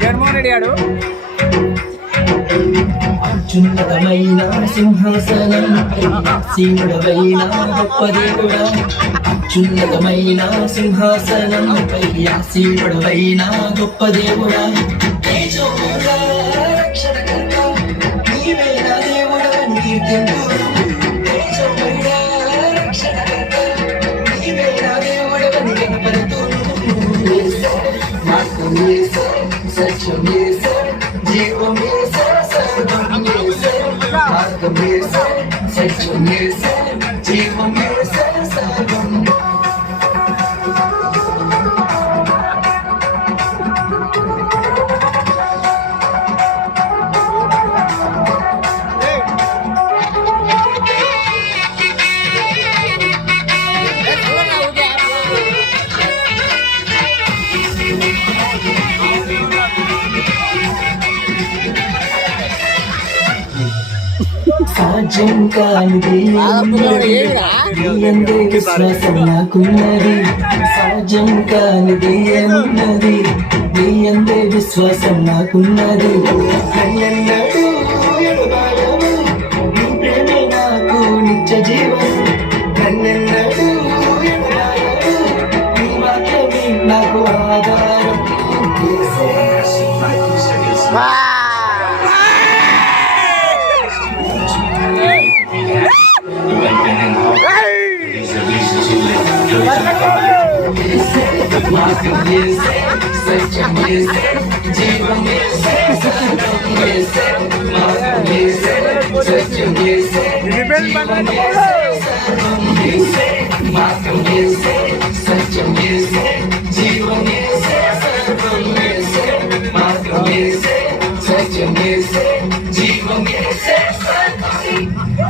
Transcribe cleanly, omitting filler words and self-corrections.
జగన్మోహన్ రెడ్డి గారు అత్యున్నతమైన సింహాసనం సీనుడవైన గొప్ప దేవుడా, అత్యున్నతమైన సింహాసనం సీనుడవైన గొప్ప దేవుడా, రక్షణకర్త నీవే నా దేవుడవని కీర్తింతును. రక్షణకర్త నీవే నా దేవుడవని కనపడుతును. మార్గం యేసే, సత్యం యేసే, జీవం యేసే, సర్వం యేసే. మార్గం యేసే, సత్యం యేసే, జీవం యేసే, సర్వం. సాధ్యం కానిది ఎందే విశ్వాసం నాకున్నది. సాధ్యం కానిది ఏమున్నది, నీ ఎందే విశ్వాసం నాకున్నది. కన్నెన్నడూ ఎడబాయవు, నీ ప్రేమే నాకు నిత్య జీవం. కన్నెన్నడూ ఎడబాయవు, నీ వాక్యమే నాకు ఆధారం. మార్గం యేసే, సత్యం యేసే, జీవం యేసే, సర్వం యేసే. మార్గం యేసే, సత్యం యేసే, జీవం యేసే, సర్వం యేసే. మార్గం యేసే, సత్యం యేసే, జీవం యేసే, సర్వం యేసే. మార్గం యేసే, సత్యం యేసే, జీవం యేసే, సర్వం.